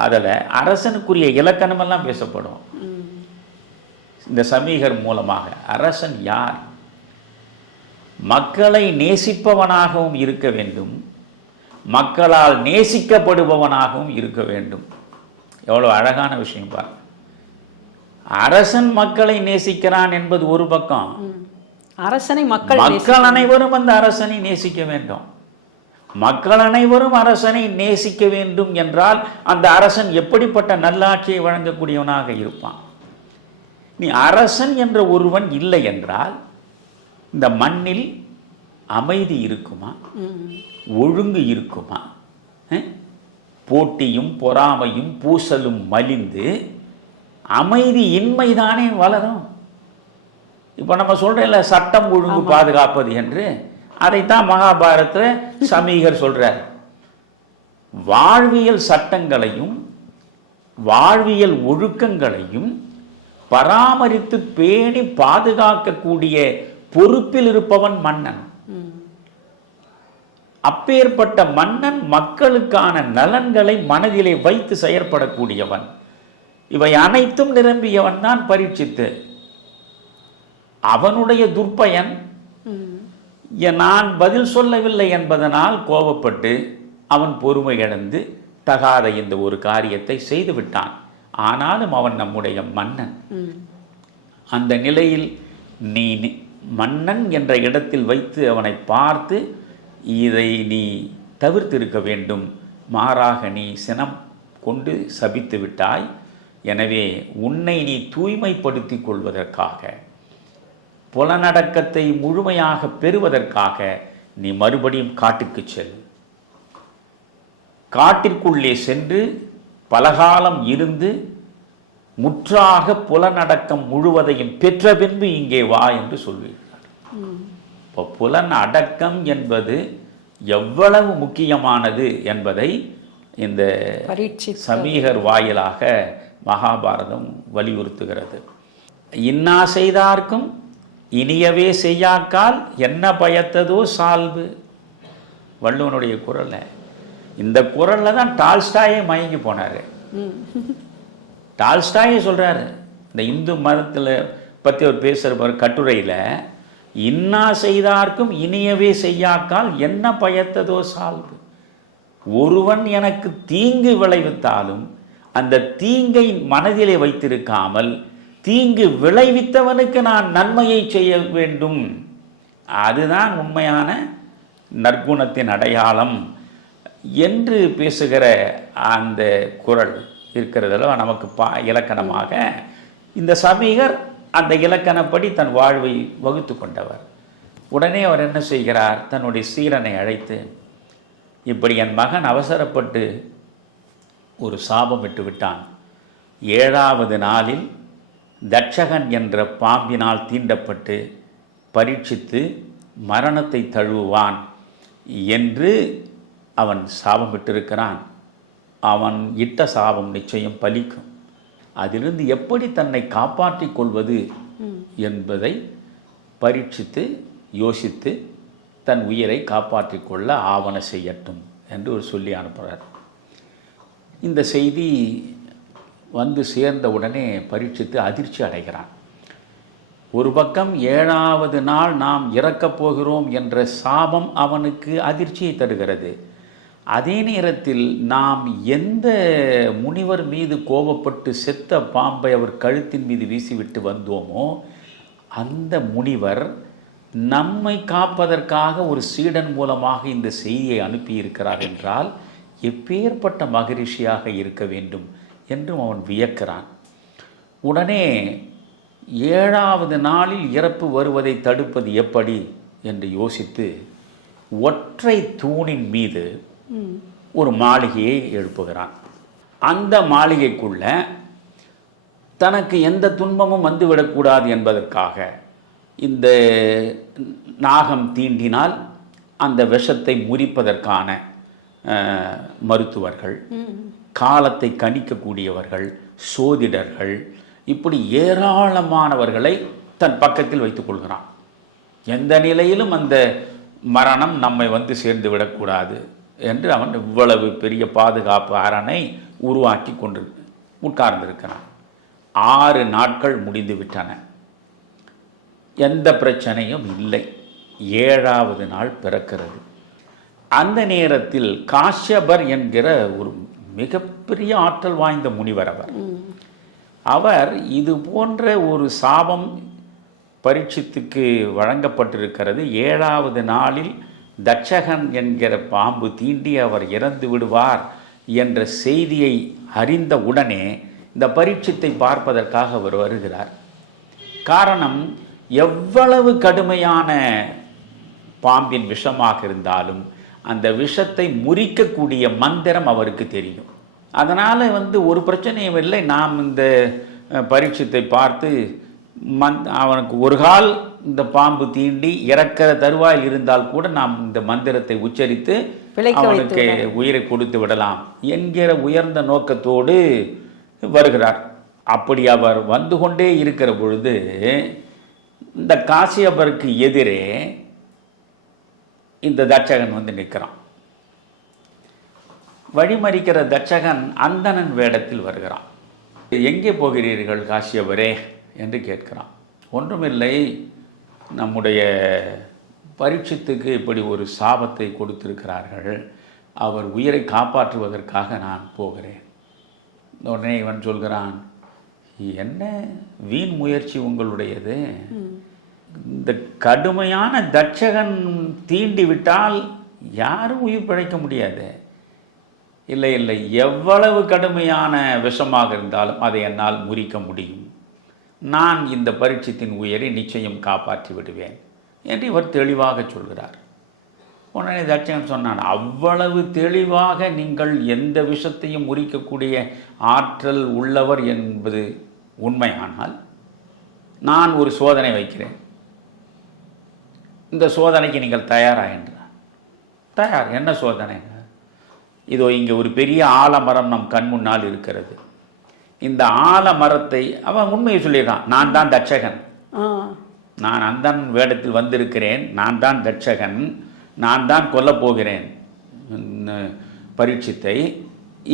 அதில் அரசனுக்குரிய இலக்கணமெல்லாம் பேசப்படும். இந்த சமீகர் மூலமாக அரசன் யார்? மக்களை நேசிப்பவனாகவும் இருக்க வேண்டும், மக்களால் நேசிக்கப்படுபவனாகவும் இருக்க வேண்டும். எவ்வளோ அழகான விஷயம் பாருங்க. அரசன் மக்களை நேசிக்கிறான் என்பது ஒரு பக்கம். அரசனை மக்கள் அனைவரும் அந்த அரசனை நேசிக்க வேண்டும். மக்கள் அனைவரும் அரசனை நேசிக்க வேண்டும் என்றால் அந்த அரசன் எப்படிப்பட்ட நல்லாட்சியை வழங்கக்கூடியவனாக இருப்பான்? நீ அரசன் என்ற ஒருவன் இல்லை என்றால் இந்த மண்ணில் அமைதி இருக்குமா? ஒழுங்கு இருக்குமா? போட்டியும் பொறாமையும் பூசலும் மலிந்து அமைதி இன்மைதானே வளரும். இப்போ நம்ம சொல்றோம்ல, சட்டம் ஒழுங்கு பாதுகாப்பது என்று. அதைத்தான் மகாபாரதத்தில் சமீகர் சொல்றார். வாழ்வியல் சட்டங்களையும் வாழ்வியல் ஒழுக்கங்களையும் பராமரித்து பேணி பாதுகாக்கக்கூடிய பொறுப்பில் இருப்பவன் மன்னன். அப்பேற்பட்ட மன்னன் மக்களுக்கான நலன்களை மனதிலே வைத்து செயற்படக்கூடியவன். இவை அனைத்தும் நிரம்பியவன் தான் பரீட்சித்து. அவனுடைய துர்ப்பயன் நான் பதில் சொல்லவில்லை என்பதனால் கோபப்பட்டு அவன் பொறுமை இழந்து தகாத இந்த ஒரு காரியத்தை செய்து விட்டான். ஆனாலும் அவன் நம்முடைய மன்னன். அந்த நிலையில் நீ மன்னன் என்ற இடத்தில் வைத்து அவனை பார்த்து இதை நீ தவிர்த்திருக்க வேண்டும். மாறாக நீ சினம் கொண்டு சபித்து விட்டாய். எனவே உன்னை நீ தூய்மைப்படுத்திக் கொள்வதற்காக, புலனடக்கத்தை முழுமையாக பெறுவதற்காக நீ மறுபடியும் காட்டுக்கு செல். காட்டிற்குள்ளே சென்று பலகாலம் இருந்து முற்றாக புலனடக்கம் முழுவதையும் பெற்ற பின்பு இங்கே வா என்று சொல்வீர்கள். இப்போ புலன் அடக்கம் என்பது எவ்வளவு முக்கியமானது என்பதை இந்த சமீகர் வாயிலாக மகாபாரதம் வலியுறுத்துகிறது. இன்னா செய்தார்க்கும் இனியவே செய்யாக்கால் என்ன பயத்ததோ சால்பு. வள்ளுவனுடைய குரல்ல, இந்த குரல்ல தான் டால்ஸ்டாயே மயங்கி போனார். டால்ஸ்டாயே சொல்றாரு, இந்த இந்து மதத்தில் பற்றி அவர் பேசுகிற கட்டுரையில், இன்னா செய்தார்க்கும் இனியவே செய்யாக்கால் என்ன பயத்ததோ சால்பு. ஒருவன் எனக்கு தீங்கு விளைவித்தாலும் அந்த தீங்கை மனதிலே வைத்திருக்காமல் தீங்கு விளைவித்தவனுக்கு நான் நன்மையை செய்ய வேண்டும். அதுதான் உண்மையான நற்குணத்தின் அடையாளம் என்று பேசுகிற அந்த குரல் இருக்கிறதோ நமக்கு இலக்கணமாக. இந்த சமீகர் அந்த இலக்கணப்படி தன் வாழ்வை வகுத்து கொண்டவர். உடனே அவர் என்ன செய்கிறார், தன்னுடைய சீரனை அழைத்து, இப்படி என் மகன் அவசரப்பட்டு ஒரு சாபம் விட்டு விட்டான். 7வது நாளில் தட்சகன் என்ற பாம்பினால் தீண்டப்பட்டு பரீட்சித்து மரணத்தை தழுவுவான் என்று அவன் சாபம் விட்டிருக்கிறான். அவன் இட்ட சாபம் நிச்சயம் பலிக்கும். அதிலிருந்து எப்படி தன்னை காப்பாற்றிக் கொள்வது என்பதை பரீட்சித்து யோசித்து தன் உயிரை காப்பாற்றிக் கொள்ள ஆவண செய்யட்டும் என்று ஒரு சொல்லி அனுப்புகிறார். இந்த செய்தி வந்து சேர்ந்த உடனே பரீட்சித்து அதிர்ச்சி அடைகிறான். ஒரு பக்கம் 7வது நாள் நாம் இறக்கப் போகிறோம் என்ற சாபம் அவனுக்கு அதிர்ச்சியை தருகிறது. அதே நேரத்தில் நாம் எந்த முனிவர் மீது கோபப்பட்டு செத்த பாம்பை அவர் கழுத்தின் மீது வீசிவிட்டு வந்தோமோ அந்த முனிவர் நம்மை காப்பதற்காக ஒரு சீடன் மூலமாக இந்த செய்தியை அனுப்பியிருக்கிறார் என்றால் எப்பேற்பட்ட மகரிஷியாக இருக்க வேண்டும் என்றும் அவன் வியக்கிறான். உடனே 7வது நாளில் இறப்பு வருவதை தடுப்பது எப்படி என்று யோசித்து ஒற்றை தூணின் மீது ஒரு மாளிகையை எழுப்புகிறான். அந்த மாளிகைக்குள்ள தனக்கு எந்த துன்பமும் வந்துவிடக்கூடாது என்பதற்காக இந்த நாகம் தீண்டினால் அந்த விஷத்தை முறிப்பதற்கான மருத்துவர்கள், காலத்தை கணிக்கக்கூடியவர்கள், சோதிடர்கள், இப்படி ஏராளமானவர்களை தன் பக்கத்தில் வைத்துக் கொள்கிறான். எந்த நிலையிலும் அந்த மரணம் நம்மை வந்து சேர்ந்து விடக்கூடாது என்று அவன் இவ்வளவு பெரிய பாதுகாப்பு அரணை உருவாக்கி கொண்டு உட்கார்ந்திருக்கிறான். 6 நாட்கள் முடிந்து விட்டன. எந்த பிரச்சனையும் இல்லை. 7வது நாள் பிறக்கிறது. அந்த நேரத்தில் காஷ்யபர் என்கிற ஒரு மிகப்பெரிய ஆற்றல் வாய்ந்த முனிவர் அவர் இது போன்ற ஒரு சாபம் பரீட்சித்துக்கு வழங்கப்பட்டிருக்கிறது. 7வது நாளில் தட்சகன் என்கிற பாம்பு தீண்டி அவர் இறந்து விடுவார் என்ற செய்தியை அறிந்த உடனே இந்த பரீட்சித்தை பார்ப்பதற்காக அவர் வருகிறார். காரணம், எவ்வளவு கடுமையான பாம்பின் விஷமாக இருந்தாலும் அந்த விஷத்தை முறிக்கக்கூடிய மந்திரம் அவருக்கு தெரியும். அதனால் ஒரு பிரச்சனையும் இல்லை. நாம் இந்த பரீட்சத்தை பார்த்து அவனுக்கு ஒரு கால் இந்த பாம்பு தீண்டி இறக்கிற தருவாயில் இருந்தால் கூட நாம் இந்த மந்திரத்தை உச்சரித்து அவனுக்கு உயிரை கொடுத்து விடலாம் என்கிற உயர்ந்த நோக்கத்தோடு வருகிறார். அப்படி அவர் வந்து கொண்டே இருக்கிற பொழுது இந்த காசியபருக்கு எதிரே இந்த தட்சகன் வந்து நிற்கிறான். வழிமறிக்கிற தட்சகன் அந்தணன் வேடத்தில் வருகிறான். எங்கே போகிறீர்கள் காசியபரே என்று கேட்கிறான். ஒன்றுமில்லை, நம்முடைய பரீட்சித்துக்கு இப்படி ஒரு சாபத்தை கொடுத்திருக்கிறார்கள், அவர் உயிரை காப்பாற்றுவதற்காக நான் போகிறேன். உடனே இவன் சொல்கிறான், என்ன வீண் முயற்சி உங்களுடையது? இந்த கடுமையான தட்சகன் தீண்டி விட்டால் யாரும் உயிர் பிழைக்க முடியாது. இல்லை இல்லை, எவ்வளவு கடுமையான விஷமாக இருந்தாலும் அதை என்னால் முறிக்க முடியும். நான் இந்த பரீட்சத்தின் உயிரை நிச்சயம் காப்பாற்றி விடுவேன் என்று இவர் தெளிவாக சொல்கிறார். உடனே தட்சகன் சொன்னான், அவ்வளவு தெளிவாக நீங்கள் எந்த விஷத்தையும் முறிக்கக்கூடிய ஆற்றல் உள்ளவர் என்பது உண்மையானால் நான் ஒரு சோதனை வைக்கிறேன். இந்த சோதனைக்கு நீங்கள் தயாரா என்றார். தயார். என்ன சோதனை? இதோ இங்கே ஒரு பெரிய ஆலமரம் நம் கண் முன்னால் இருக்கிறது. இந்த ஆலமரத்தை அவன் உண்மையை சொல்லிடுறான். நான் தான் தட்சகன், நான் அந்தன் வேடத்தில் வந்திருக்கிறேன், நான் தான் தட்சகன், நான் தான் கொல்லப் போகிறேன் பரீட்சித்தை.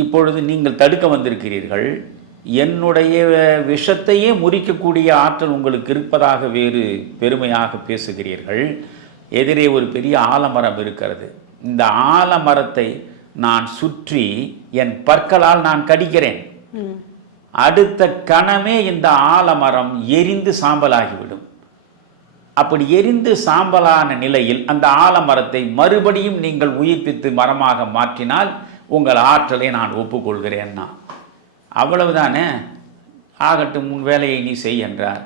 இப்பொழுது நீங்கள் தடுக்க வந்திருக்கிறீர்கள். என்னுடைய விஷத்தையே முறிக்கக்கூடிய ஆற்றல் உங்களுக்கு இருப்பதாக வேறு பெருமையாக பேசுகிறீர்கள். எதிரே ஒரு பெரிய ஆலமரம் இருக்கிறது. இந்த ஆலமரத்தை நான் சுற்றி என் பற்களால் நான் கடிக்கிறேன். அடுத்த கணமே இந்த ஆலமரம் எரிந்து சாம்பலாகிவிடும். அப்படி எரிந்து சாம்பலான நிலையில் அந்த ஆலமரத்தை மறுபடியும் நீங்கள் உயிர்ப்பித்து மரமாக மாற்றினால் உங்கள் ஆற்றலை நான் ஒப்புக்கொள்கிறேன்னா. அவ்வளவுதானே, ஆகட்டும், உன் வேலையை நீ செய் என்றார்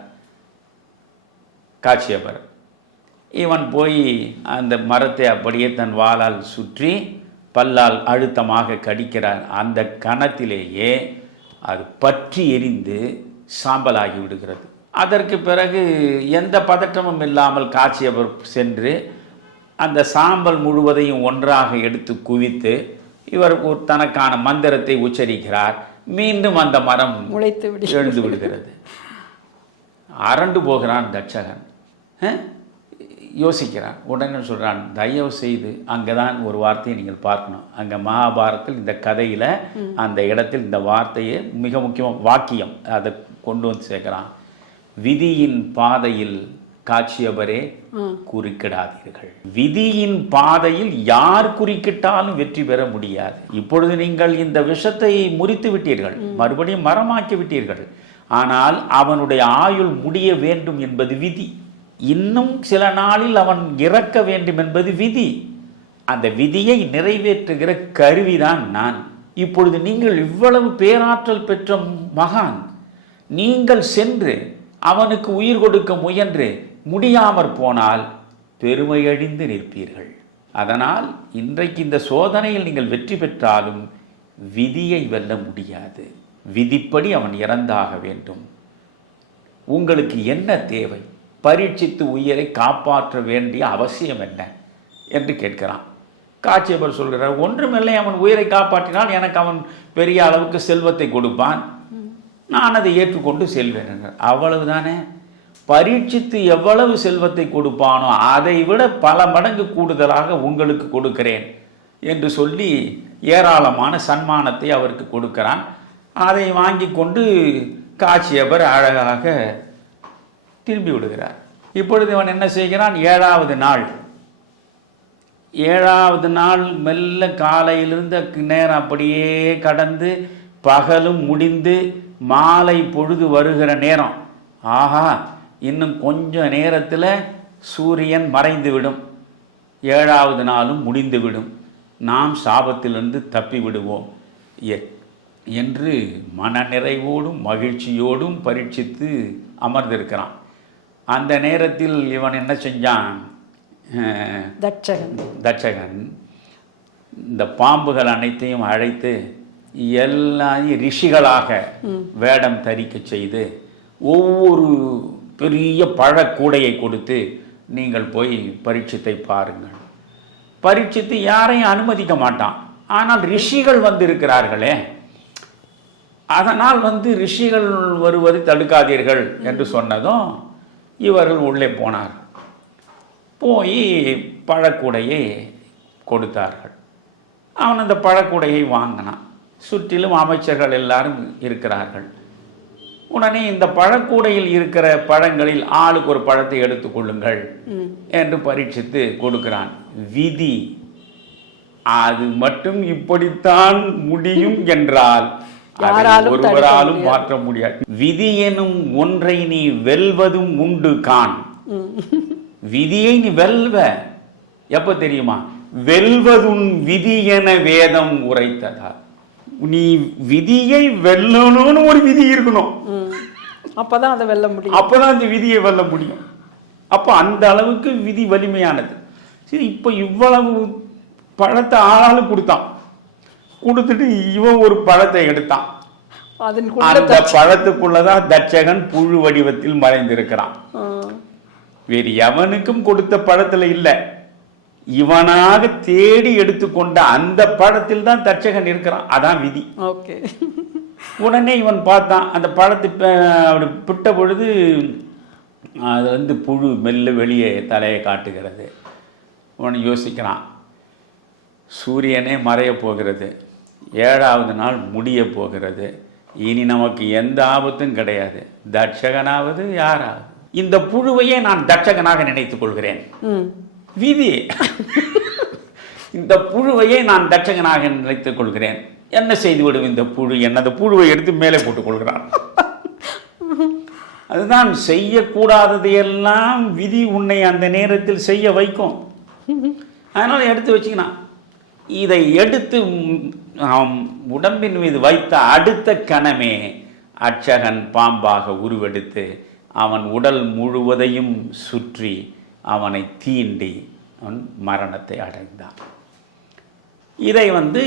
காட்சியபர். இவன் போய் அந்த மரத்தை அப்படியே தன் வாளால் சுற்றி பல்லால் அழுத்தமாக கடிக்கிறார். அந்த கணத்திலேயே அது பற்றி எரிந்து சாம்பலாகி விடுகிறது. அதற்கு பிறகு எந்த பதற்றமும் இல்லாமல் காட்சியபர் சென்று அந்த சாம்பல் முழுவதையும் ஒன்றாக எடுத்து குவித்து இவர் தனக்கான மந்திரத்தை உச்சரிக்கிறார். மீண்டும் அந்த மரம் எழுந்து விடுகிறது. அரண்டு போகிறான் தட்சகன், யோசிக்கிறான். உடனே சொல்கிறான், தயவு செய்து அங்கே தான் ஒரு வார்த்தையை நீங்கள் பார்க்கணும். அங்கே மகாபாரதத்தில் இந்த கதையில் அந்த இடத்தில் இந்த வார்த்தையை மிக முக்கியமாக வாக்கியம் அதை கொண்டு வந்து சேர்க்கிறான். விதியின் பாதையில் காட்சியபரே குறுக்கிடாதீர்கள். விதியின் பாதையில் யார் குறுக்கிட்டாலும் வெற்றி பெற முடியாது. இப்பொழுது நீங்கள் இந்த விஷத்தை முறித்து விட்டீர்கள், மறுபடியும் மரமாக்கி விட்டீர்கள். ஆனால் அவனுடைய ஆயுள் முடிய வேண்டும் என்பது விதி. இன்னும் சில நாளில் அவன் இறக்க வேண்டும் என்பது விதி. அந்த விதியை நிறைவேற்றுகிற கருவிதான் நான். இப்பொழுது நீங்கள் இவ்வளவு பேராற்றல் பெற்ற மகான், நீங்கள் சென்று அவனுக்கு உயிர் கொடுக்க முயன்று முடியாமற் போனால் பெருமையழிந்து நிற்பீர்கள். அதனால் இன்றைக்கு இந்த சோதனையில் நீங்கள் வெற்றி பெற்றாலும் விதியை வெல்ல முடியாது. விதிப்படி அவன் இறந்தாக வேண்டும். உங்களுக்கு என்ன தேவை? பரீட்சித்து உயிரை காப்பாற்ற வேண்டிய அவசியம் என்ன என்று கேட்கிறான். காட்சியபர் சொல்கிறார், ஒன்றுமில்லை, அவன் உயிரை காப்பாற்றினால் எனக்கு அவன் பெரிய அளவுக்கு செல்வத்தை கொடுப்பான், நான் அதை ஏற்றுக்கொண்டு செல்வேன் என்றார். அவ்வளவுதானே. பரீட்சித்து எவ்வளவு செல்வத்தை கொடுப்பானோ அதை விட பல மடங்கு கூடுதலாக உங்களுக்கு கொடுக்கிறேன் என்று சொல்லி ஏராளமான சன்மானத்தை அவருக்கு கொடுக்கிறான். அதை வாங்கி கொண்டு காட்சியபர் அழகாக திரும்பி விடுகிறார். இப்பொழுது இவன் என்ன செய்கிறான்? ஏழாவது நாள் மெல்ல காலையிலிருந்த நேரம் அப்படியே கடந்து பகலும் முடிந்து மாலை பொழுது வருகிற நேரம். ஆஹா, இன்னும் கொஞ்ச நேரத்தில் சூரியன் மறைந்துவிடும், 7வது நாளும் முடிந்துவிடும், நாம் சாபத்திலிருந்து தப்பி விடுவோம் என்று மனநிறைவோடும் மகிழ்ச்சியோடும் பரீட்சித்து அமர்ந்திருக்கிறான். அந்த நேரத்தில் இவன் என்ன செஞ்சான்? தட்சகன் இந்த பாம்புகள் அனைத்தையும் அழைத்து எல்லாரையும் ரிஷிகளாக வேடம் தரிக்க செய்து ஒவ்வொரு பெரிய பழக்கூடையை கொடுத்து நீங்கள் போய் பரீட்சித்தை பாருங்கள். பரீட்சித்து யாரையும் அனுமதிக்க மாட்டான். ஆனால் ரிஷிகள் வந்து இருக்கிறார்களே, அதனால் ரிஷிகள் வருவதை தடுக்காதீர்கள் என்று சொன்னதும் இவர்கள் உள்ளே போனார். போய் பழக்கூடையை கொடுத்தார்கள். அவன் அந்த பழக்கூடையை வாங்கினான். சுற்றிலும் அமைச்சர்கள் எல்லாரும் இருக்கிறார்கள். உடனே இந்த பழக்கூடையில் இருக்கிற பழங்களில் ஆளுக்கு ஒரு பழத்தை எடுத்துக்கொள்ளுங்கள் என்று பரீட்சித்து கொடுக்கிறான். விதி அது மட்டும் இப்படித்தான் முடியும் என்றால் ஒருவராலும் மாற்ற முடியாது. விதி எனும் ஒன்றை நீ வெல்வதும் உண்டு கான். விதியை நீ வெல்வ எப்ப தெரியுமா? வெல்வதும் விதி என வேதம் உரைத்ததா. நீ விதியை வெல்லணும்னு ஒரு விதி இருக்கணும், அப்பதான் அதை வெல்ல முடியும். அப்பதான் அந்த விதியை வெல்ல முடியும். அப்ப அந்த அளவுக்கு விதி வலிமையானது. சரி, இப்ப இவ்வளவு பழத்தை ஆளாலும் கொடுத்தான். கொடுத்துட்டு இவன் ஒரு பழத்தை எடுத்தான். அந்த பழத்துக்குள்ளதான் தட்சகன் புழு வடிவத்தில் மறைந்திருக்கிறான். வேறு எவனுக்கும் கொடுத்த பழத்துல இல்லை, இவனாக தேடி எடுத்துக்கொண்ட அந்த படத்தில் தான் தட்சகன் இருக்கிறான். அதான் விதி. உடனே இவன் பார்த்தான் அந்த பழத்தை அப்படி பிட்ட பொழுது அது வந்து புழு மெல்ல வெளியே தலையை காட்டுகிறது. அவன் யோசிக்கிறான், சூரியனே மறைய போகிறது, 7வது நாள் முடிய போகிறது, இனி நமக்கு எந்த ஆபத்தும் கிடையாது, தட்சகனாவது யாராவது. இந்த புழுவையே நான் தட்சகனாக நினைத்துக் கொள்கிறேன். விதி. இந்த புழுவையே நான் தட்சகனாக நினைத்துக் கொள்கிறேன். என்ன செய்துவிடும் இந்த புழு? அந்த புழுவை எடுத்து மேலே போட்டுக் கொள்கிறான். அதுதான் செய்யக்கூடாததையெல்லாம் விதி உன்னை அந்த நேரத்தில் செய்ய வைக்கும். அதனால எடுத்து வச்சுக்கினான். இதை எடுத்து உடம்பின் மீது வைத்த அடுத்த கணமே அட்சகன் பாம்பாக உருவெடுத்து அவன் உடல் முழுவதையும் சுற்றி அவனை தீண்டி அவன் மரணத்தை அடைந்தான். இதை வந்து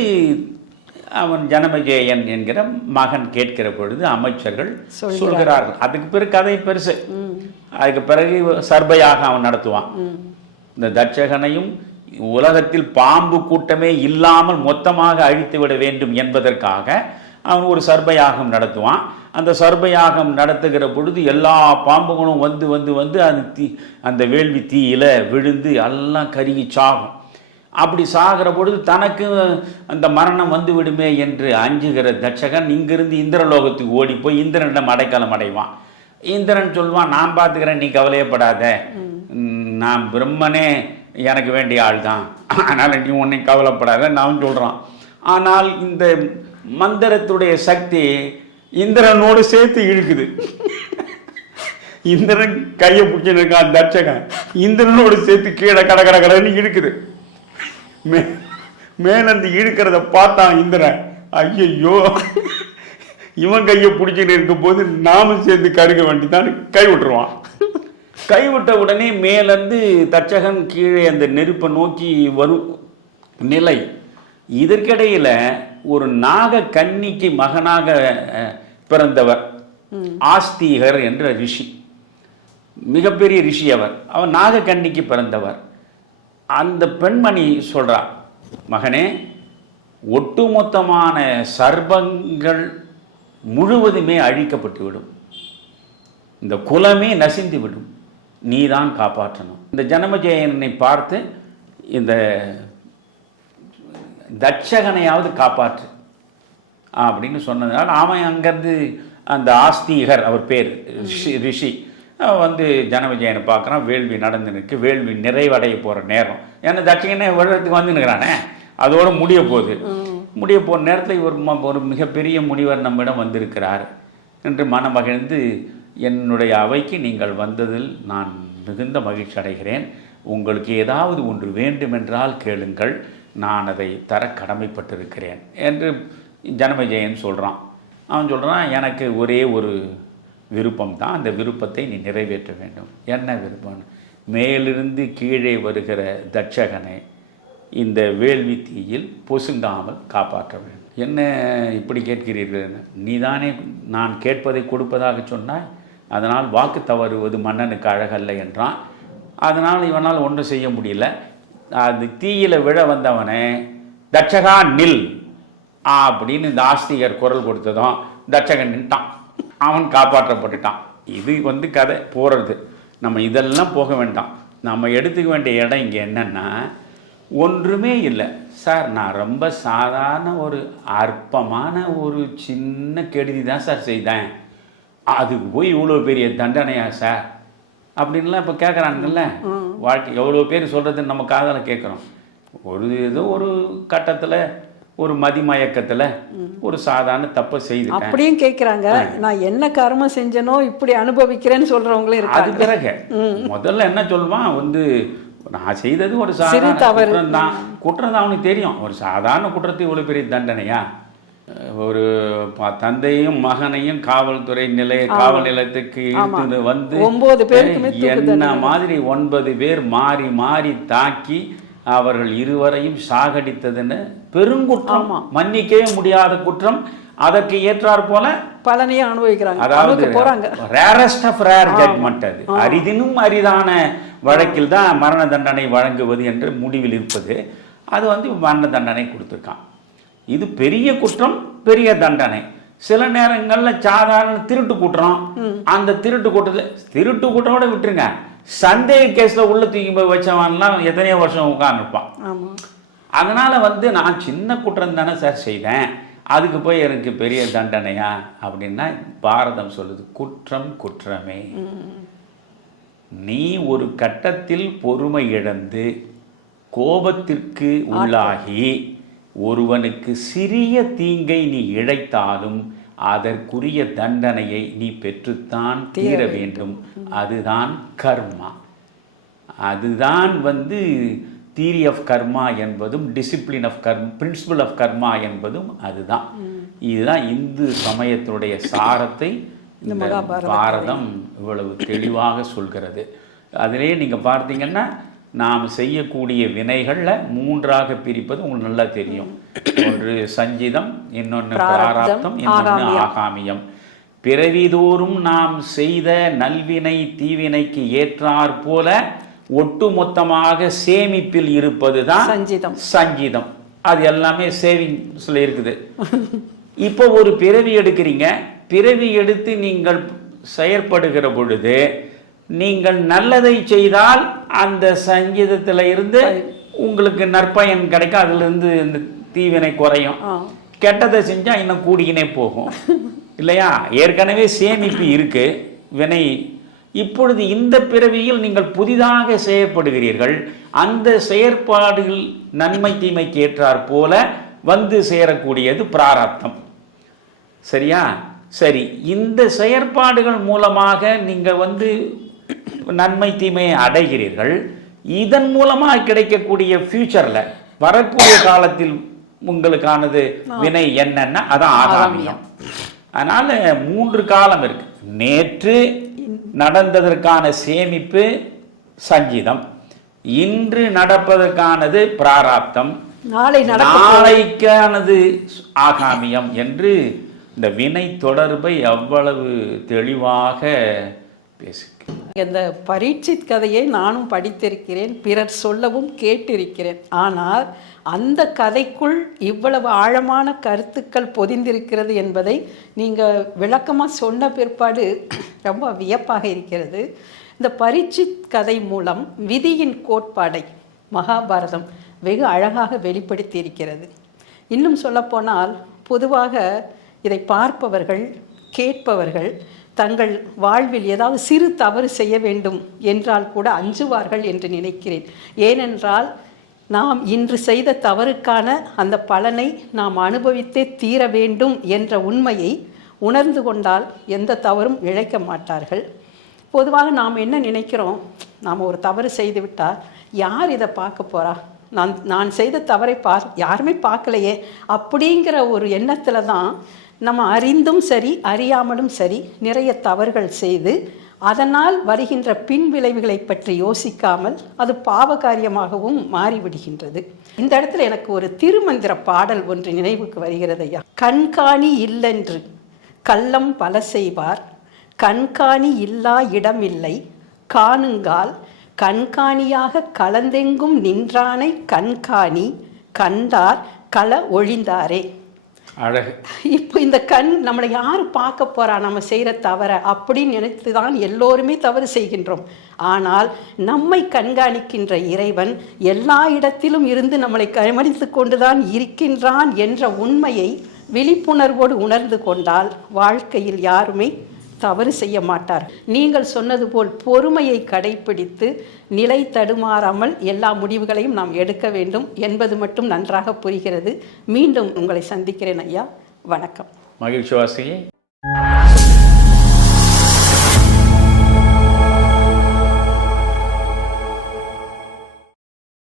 அவன் ஜனமேஜயன் என்கிற மகன் கேட்கிற பொழுது அமைச்சர்கள் சொல்கிறார்கள். அதுக்கு பிறகு கதை பெருசு. அதுக்கு பிறகு சர்பையாக அவன் நடத்துவான். இந்த தட்சகனையும் உலகத்தில் பாம்பு கூட்டமே இல்லாமல் மொத்தமாக அழித்து விட வேண்டும் என்பதற்காக அவன் ஒரு சர்பயாகம் நடத்துவான். அந்த சர்பயாகம் நடத்துகிற பொழுது எல்லா பாம்புகளும் வந்து வந்து வந்து அந்த வேள்வி தீயில விழுந்து எல்லாம் கருகி சாகும். அப்படி சாகிற பொழுது தனக்கு அந்த மரணம் வந்து விடுமே என்று அஞ்சுகிற தட்சகன் இங்கிருந்து இந்திரலோகத்துக்கு ஓடி போய் இந்திரனிடம் அடைக்கலம் அடைவான். இந்திரன் சொல்வான், நான் பார்த்துக்கிறேன், நீ கவலையப்படாத, நான் பிரம்மனே எனக்கு வேண்டிய ஆள் தான், அதனால் நீ உன்னை கவலைப்படாத நான் சொல்கிறான். ஆனால் இந்த மந்திரத்துடைய சக்தி இந்திரனோடு சேர்த்து இழுக்குது. இந்திரன் கையை பிடிச்சிருக்கான் தட்சகன், இந்திரனோடு சேர்த்து கீழே கடன்னு இழுக்குது. மேலந்து இழுக்கிறத பார்த்தான் இந்திரன், ஐயோ இவன் கையை பிடிச்சிட்டு இருக்கும் போது நாமும் சேர்ந்து கருக வேண்டிதான் கை விட்டுருவான். கைவிட்ட உடனே மேலிருந்து தட்சகன் கீழே அந்த நெருப்பை நோக்கி வரும் நிலை. இதற்கிடையில ஒரு நாக கன்னிக்கு மகனாக பிறந்தவர் ஆஸ்திகர் என்ற ரிஷி, மிகப்பெரிய ரிஷி. அவர் நாக கன்னிக்கு பிறந்தவர். அந்த பெண்மணி சொல்றா, மகனே, ஒட்டுமொத்தமான சர்பங்கள் முழுவதுமே அழிக்கப்பட்டுவிடும், இந்த குலமே நசிந்து விடும், நீதான் காப்பாற்றணும். இந்த ஜனமேஜயனை பார்த்து இந்த தட்சகனையாவது காப்பாற்று அப்படின்னு சொன்னதுனால அவன் அங்கேருந்து அந்த ஆஸ்திகர், அவர் பேர் ரிஷி, வந்து ஜனமேஜயனை பார்க்குறான். வேள்வி நடந்து நிற்கு, வேள்வி நிறைவடைய போகிற நேரம். ஏன்னா தட்சகனே வருடத்துக்கு வந்து நிற்கிறானே, அதோடு முடிய போகிற நேரத்தில் ஒரு மிகப்பெரிய முனிவர் நம்மிடம் வந்திருக்கிறார் என்று மனமகிழ்ந்து, என்னுடைய அவைக்கு நீங்கள் வந்ததில் நான் மிகுந்த மகிழ்ச்சி அடைகிறேன், உங்களுக்கு ஏதாவது ஒன்று வேண்டுமென்றால் கேளுங்கள், நான் அதை தர கடமைப்பட்டிருக்கிறேன் என்று ஜனமேஜயன் சொல்கிறான். அவன் சொல்கிறான், எனக்கு ஒரே ஒரு விருப்பம் தான், அந்த விருப்பத்தை நீ நிறைவேற்ற வேண்டும். என்ன விருப்பம்? மேலிருந்து கீழே வருகிற தட்சகனை இந்த வேள்வி தீயில் பொசுங்காமல் காப்பாற்ற வேண்டும். என்ன இப்படி கேட்கிறீர்கள்? நீதானே நான் கேட்பதை கொடுப்பதாக சொன்னாய், அதனால் வாக்கு தவறுவது மன்னனுக்கு அழகல்ல என்றான். அதனால் இவனால் ஒன்றும் செய்ய முடியல. அது தீயில விழ வந்தவனே, தட்சகா நில் அப்படின்னு இந்த ஆஸ்திகர் குரல் கொடுத்ததும் தட்சகன் நின்ட்டான், அவன் காப்பாற்றப்பட்டுட்டான். இது வந்து கதை போகிறது. நம்ம இதெல்லாம் போக வேண்டாம். நம்ம எடுத்துக்க வேண்டிய இடம் இங்கே என்னென்னா, ஒன்றுமே இல்லை சார், நான் ரொம்ப சாதாரண ஒரு அற்பமான ஒரு சின்ன கெடுதி தான் சார் செய்தேன், அதுக்கு போய் இவ்வளோ பெரிய தண்டனையா சார் அப்படின்லாம் இப்போ கேட்குறாங்கல்ல. வாழ்க்கை எவ்வளோ பேர் சொல்கிறது நம்ம காதில் கேட்குறோம். ஏதோ ஒரு கட்டத்தில் ஒரு மதிமயக்கத்தில் ஒரு சாதாரண தப்பை செய்து அப்படியும் கேட்குறாங்க. நான் என்ன கர்மம் செஞ்சனோ இப்படி அனுபவிக்கிறேன்னு சொல்கிறவங்களும் இருக்கு. அது பிறகு முதல்ல என்ன சொல்லுவான், வந்து நான் செய்தது ஒரு சாதாரண குற்றம் தான் அவனுக்கு தெரியும். ஒரு சாதாரண குற்றத்தை இவ்வளோ பெரிய தண்டனையா? ஒரு தந்தையும் மகனையும் காவல்துறை காவல் நிலையத்துக்கு இழுத்துட்டு வந்து 9 பேருக்குமே என்ன மாதிரி 9 பேர் மாறி மாறி தாக்கி அவர்கள் இருவரையும் சாகடித்ததுன்னு பெருங்குற்றம், மன்னிக்கவே முடியாத குற்றம். அதற்கு ஏற்றார் போல பலனையும் அனுபவிக்கிறாங்க. அதாவது ரேரஸ்ட் ஆஃப் ரேர் ஜட்மெண்ட், அது அரிதினும் அரிதான வழக்கில் தான் மரண தண்டனை வழங்குவது என்று முடிவில் இருப்பது. அது வந்து மரண தண்டனை கொடுத்துருக்கான். இது பெரிய குற்றம், பெரிய தண்டனை. சில நேரங்களில் சாதாரண திருட்டு கூட்டுறோம், அந்த திருட்டு கூட்டத்தோட விட்டுருங்க, சந்தேக கேஸில் உள்ள தூக்கி போய் வச்சவன்லாம் எத்தனையோ வருஷம் உட்கார்ந்துருப்பான். அதனால் நான் சின்ன குற்றம் தானே சார் செய்தேன், அதுக்கு போய் எனக்கு பெரிய தண்டனையா அப்படின்னா பாரதம் சொல்லுது, குற்றம் குற்றமே. நீ ஒரு கட்டத்தில் பொறுமை இழந்து கோபத்திற்கு உள்ளாகி ஒருவனுக்கு சிறிய தீங்கை நீ இழைத்தாலும் அதற்குரிய தண்டனையை நீ பெற்றுத்தான் தீர வேண்டும். அதுதான் கர்மா. அதுதான் தியரி ஆஃப் கர்மா என்பதும் டிசிப்ளின் ஆஃப் பிரின்சிபல் ஆஃப் கர்மா என்பதும் அதுதான். இதுதான் இந்து சமயத்தினுடைய சாரத்தை இந்த பாரதம் இவ்வளவு தெளிவாக சொல்கிறது. அதிலே நீங்கள் பார்த்தீங்கன்னா நாம் செய்யக்கூடிய வினைகளில் 3ஆக பிரிப்பது உங்களுக்கு நல்லா தெரியும். ஒன்று சஞ்சிதம், இன்னொன்று பிராரப்தம், இன்னொன்று ஆகாமியம். பிறவிதோறும் நாம் செய்த நல்வினை தீவினைக்கு ஏற்றாற் போல ஒட்டுமொத்தமாக சேமிப்பில் இருப்பது தான் சஞ்சிதம். அது எல்லாமே சேவிங்ஸ்ல இருக்குது. இப்போ ஒரு பிறவி எடுக்கிறீங்க, பிறவி எடுத்து நீங்கள் செயற்படுகிற பொழுது நீங்கள் நல்லதை செய்தால் அந்த சங்கீதத்தில் இருந்து உங்களுக்கு நற்பயன் கிடைக்கும், அதிலிருந்து இந்த தீவினை குறையும். கெட்டதை செஞ்சால் இன்னும் கூடிக்கினே போகும் இல்லையா? ஏற்கனவே சேமிப்பு இருக்கு வினை. இப்பொழுது இந்த பிறவியில் நீங்கள் புதிதாக செயற்படுகிறீர்கள், அந்த செயற்பாடுகள் நன்மை தீமைக்கு ஏற்றாற் போல சேரக்கூடியது பிராரப்தம். சரியா? சரி, இந்த செயற்பாடுகள் மூலமாக நீங்கள் நன்மை தீமையை அடைகிறீர்கள். இதன் மூலமாக கிடைக்கக்கூடிய ஃபியூச்சரில் வரக்கூடிய காலத்தில் உங்களுக்கானது வினை என்னன்னா அதான் ஆகாமியம். அதனால 3 காலம் இருக்கு. நேற்று நடந்ததற்கான சேமிப்பு சஞ்சிதம், இன்று நடப்பதற்கானது பிராராப்தம், நாளைக்கானது ஆகாமியம் என்று இந்த வினை தொடர்பை அவ்வளவு தெளிவாக பேசு. இந்த பரீட்சித் கதையை நானும் படித்திருக்கிறேன், பிறர் சொல்லவும் கேட்டிருக்கிறேன். ஆனால் அந்த கதைக்குள் இவ்வளவு ஆழமான கருத்துக்கள் பொதிந்திருக்கிறது என்பதை நீங்கள் விளக்கமாக சொன்ன பிற்பாடு ரொம்ப வியப்பாக இருக்கிறது. இந்த பரீட்சித் கதை மூலம் விதியின் கோட்பாடை மகாபாரதம் வெகு அழகாக வெளிப்படுத்தி இருக்கிறது. இன்னும் சொல்லப்போனால் பொதுவாக இதை பார்ப்பவர்கள் கேட்பவர்கள் தங்கள் வாழ்வில் ஏதாவது சிறு தவறு செய்ய வேண்டும் என்றால் கூட அஞ்சுவார்கள் என்று நினைக்கிறேன். ஏனென்றால் நாம் இன்று செய்த தவறுக்கான அந்த பலனை நாம் அனுபவித்தே தீர வேண்டும் என்ற உண்மையை உணர்ந்து கொண்டால் எந்த தவறும் இழைக்க மாட்டார்கள். பொதுவாக நாம் என்ன நினைக்கிறோம், நாம் ஒரு தவறு செய்து விட்டால் யார் இதை பார்க்க போகிறா, நான் செய்த தவறை யாருமே பார்க்கலையே அப்படிங்கிற ஒரு எண்ணத்தில் தான் நம்ம அறிந்தும் சரி அறியாமலும் சரி நிறைய தவறுகள் செய்து அதனால் வருகின்ற பின் விளைவுகளை பற்றி யோசிக்காமல் அது பாவகாரியமாகவும் மாறிவிடுகின்றது. இந்த இடத்துல எனக்கு ஒரு திருமந்திர பாடல் ஒன்று நினைவுக்கு வருகிறது ஐயா. கண்காணி இல்லென்று கள்ளம் பல செய்வார், கண்காணி இல்லா இடமில்லை காணுங்கால், கண்காணியாக கலந்தெங்கும் நின்றானை கண்காணி கண்டார் கள ஒழிந்தாரே. அழகு. இப்போ இந்த கண் நம்மளை யார் பார்க்க போறா, நம்ம செய்கிற தவற அப்படின்னு நினைத்து தான் எல்லோருமே தவறு செய்கின்றோம். ஆனால் நம்மை கண்காணிக்கின்ற இறைவன் எல்லா இடத்திலும் இருந்து நம்மளை கவனித்து கொண்டுதான் இருக்கின்றான் என்ற உண்மையை விழிப்புணர்வோடு உணர்ந்து கொண்டால் வாழ்க்கையில் யாருமே தவறு செய்ய மாட்டார். நீங்கள் சொன்னது போல் பொறுமையை கடைபிடித்து நிலை தடுமாறாமல் எல்லா முடிவுகளையும் நாம் எடுக்க வேண்டும் என்பது மட்டும் நன்றாக புரிகிறது. மீண்டும் உங்களை சந்திக்கிறேன் ஐயா. வணக்கம். மகிழ்ச்சி வாசி.